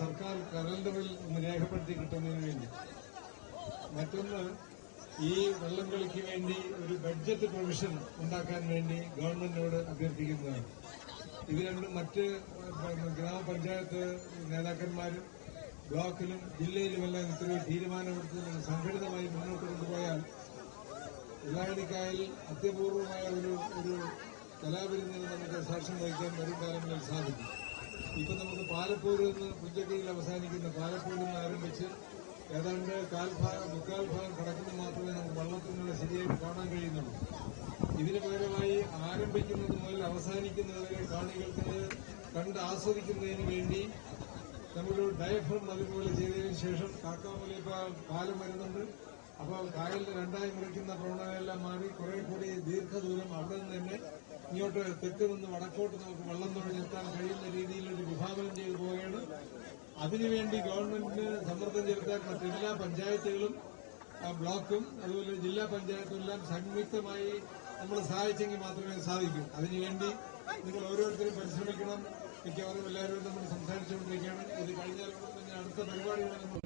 സർക്കാർ കലണ്ടറിൽ ഒന്ന് രേഖപ്പെടുത്തി കിട്ടുന്നതിന് വേണ്ടി. മറ്റൊന്ന്, ഈ വള്ളംകളിക്ക് വേണ്ടി ഒരു ബഡ്ജറ്റ് പ്രൊവിഷൻ ഉണ്ടാക്കാൻ വേണ്ടി ഗവൺമെന്റിനോട് അഭ്യർത്ഥിക്കുന്നതാണ്. ഇത് രണ്ടും മറ്റ് ഗ്രാമപഞ്ചായത്ത് നേതാക്കന്മാരും ബ്ലോക്കിലും ജില്ലയിലുമെല്ലാം ഇത്രയും തീരുമാനമെടുത്ത് സംഘടിതമായി മുന്നോട്ട് കൊണ്ടുപോയാൽ വെള്ളായണിക്കായൽ അത്യപൂർവമായ ഒരു കലാവിരുന്നിന് നമുക്ക് സാക്ഷ്യം വഹിക്കാൻ വരും കാലങ്ങളിൽ സാധിക്കും. ഇപ്പൊ നമുക്ക് പാലപ്പൂരിൽ നിന്ന് പുഞ്ചക്കയിൽ അവസാനിക്കുന്ന പാലപ്പൂരിൽ നിന്ന് ആരംഭിച്ച് ഏതാണ്ട് മുക്കാൽ ഭാഗം കടക്കുന്ന മാത്രമേ നമുക്ക് വള്ളത്തിനുള്ള ശരിയായിട്ട് കാണാൻ കഴിയുന്നുള്ളൂ. ഇതിനു പകരമായി ആരംഭിക്കുന്നത് മുതൽ അവസാനിക്കുന്നതുവരെ കാണികൾക്ക് കണ്ട് ആസ്വദിക്കുന്നതിന് വേണ്ടി നമ്മളൊരു ഡയഫ്രം അതുപോലെ ചെയ്തതിനു ശേഷം കാക്കാമലി പാലം വരുന്നുണ്ട്. അപ്പോൾ കായലിന് രണ്ടായി മുറിക്കുന്ന പ്രവണതയെല്ലാം മാറി കുറെ കൂടി ദീർഘദൂരം അവിടെ നിന്ന് തന്നെ ഇങ്ങോട്ട് തെക്ക് നിന്ന് വടക്കോട്ട് നമുക്ക് വെള്ളം തുഴഞ്ഞെത്താൻ കഴിയുന്ന രീതിയിലൊരു വിഭാവനം ചെയ്തു പോവുകയാണ്. അതിനുവേണ്ടി ഗവൺമെന്റിന് സമ്മർദ്ദം ചെലുത്താൻ മറ്റെല്ലാ പഞ്ചായത്തുകളും ബ്ലോക്കും അതുപോലെ ജില്ലാ പഞ്ചായത്തും എല്ലാം സംയുക്തമായി നമ്മൾ സഹായിച്ചെങ്കിൽ മാത്രമേ സാധിക്കൂ. അതിനുവേണ്ടി നിങ്ങൾ ഓരോരുത്തരും പരിശ്രമിക്കണം. മിക്കവാറും എല്ലാവരും നമ്മൾ സംസാരിച്ചുകൊണ്ടിരിക്കുകയാണ്. ഇത് കഴിഞ്ഞാൽ തന്നെ അടുത്ത പരിപാടികൾ നമ്മൾ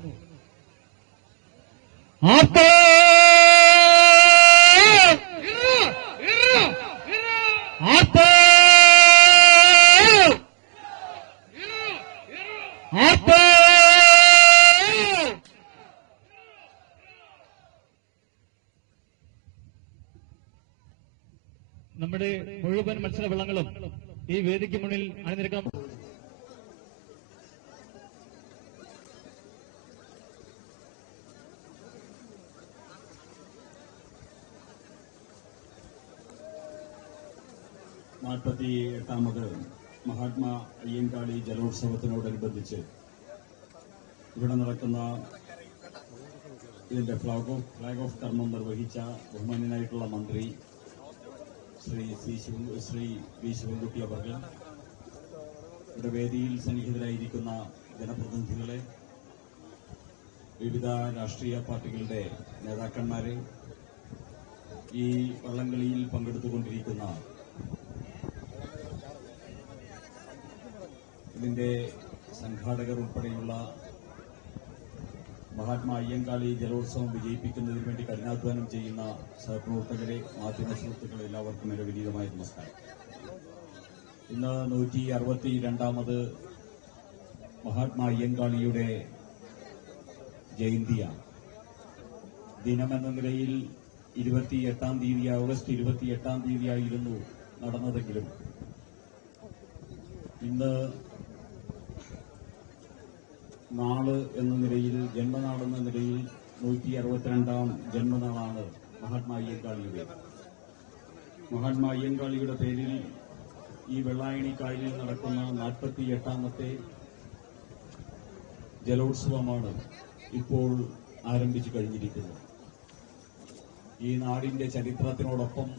നമ്മുടെ മുഴുവൻ മത്സര വള്ളങ്ങളും ഈ വേദിക്ക് മുന്നിൽ അണിനിരക്കാം. ാമത് മഹാത്മാ അയ്യങ്കാളി ജലോത്സവത്തിനോടനുബന്ധിച്ച് ഇവിടെ നടക്കുന്ന ഇതിന്റെ ഫ്ലാഗ് ഓഫ് കർമ്മം നിർവഹിച്ച ബഹുമാന്യനായിട്ടുള്ള മന്ത്രി ശ്രീ വി ശിവൻകുട്ടി അവർ, ഇവിടെ വേദിയിൽ സന്നിഹിതരായിരിക്കുന്ന ജനപ്രതിനിധികളെ, വിവിധ രാഷ്ട്രീയ പാർട്ടികളുടെ നേതാക്കന്മാരെ, ഈ വള്ളംകളിയിൽ പങ്കെടുത്തുകൊണ്ടിരിക്കുന്ന ഇതിന്റെ സംഘാടകർ ഉൾപ്പെടെയുള്ള മഹാത്മാ അയ്യങ്കാളി ജലോത്സവം വിജയിപ്പിക്കുന്നതിന് വേണ്ടി കഠിനാധ്വാനം ചെയ്യുന്ന സഹപ്രവർത്തകരെ, മാധ്യമ സുഹൃത്തുക്കളെ, എല്ലാവർക്കും എന്റെ വിനീതമായ നമസ്കാരം. ഇന്ന് 162ാമത് മഹാത്മാ അയ്യങ്കാളിയുടെ ജയന്തിയാണ്. ദിനമെന്ന നിലയിൽ 28-ാം തീയതി, ഓഗസ്റ്റ് 28-ാം തീയതിയായിരുന്നു നടന്നതെങ്കിലും ഇന്ന് നാള് എന്ന നിലയിൽ, ജന്മനാളെന്ന നിലയിൽ 162ാം ജന്മനാളാണ് മഹാത്മാ അയ്യങ്കാളിയുടെ. മഹാത്മാ അയ്യങ്കാളിയുടെ പേരിൽ ഈ വെള്ളായണി കായലിൽ നടക്കുന്ന 48ാമത്തെ ജലോത്സവമാണ് ഇപ്പോൾ ആരംഭിച്ചു കഴിഞ്ഞിരിക്കുന്നത്. ഈ നാടിന്റെ ചരിത്രത്തിനോടൊപ്പം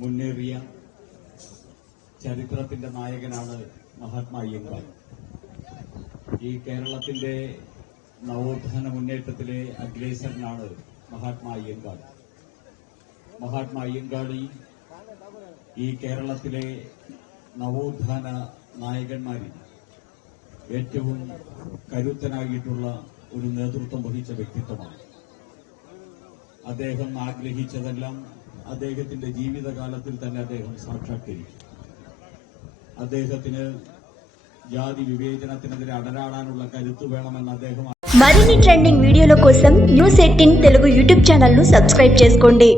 മുന്നേറിയ ചരിത്രത്തിന്റെ നായകനാണ് മഹാത്മാ അയ്യങ്കാളി. ഈ കേരളത്തിന്റെ നവോത്ഥാന മുന്നേറ്റത്തിലെ അഗ്രേസരനാണ് മഹാത്മാ അയ്യങ്കാളി. മഹാത്മാ അയ്യങ്കാളി ഈ കേരളത്തിലെ നവോത്ഥാന നായകന്മാരിൽ ഏറ്റവും കരുത്തനായിട്ടുള്ള ഒരു നേതൃത്വം വഹിച്ച വ്യക്തിത്വമാണ്. അദ്ദേഹം ആഗ്രഹിച്ചതെല്ലാം അദ്ദേഹത്തിന്റെ ജീവിതകാലത്തിൽ തന്നെ അദ്ദേഹം സാക്ഷാത്കരിച്ചു. അദ്ദേഹത്തിന് జాతి వివేచనతిനെതിരെ అడరాడానుള്ള కరుతు వేണമെന്ന് അദ്ദേഹం మరిన్ని ట్రెండింగ్ వీడియోల కోసం న్యూస్ 18 తెలుగు యూట్యూబ్ ఛానల్ ను సబ్స్క్రైబ్ చేసుకోండి.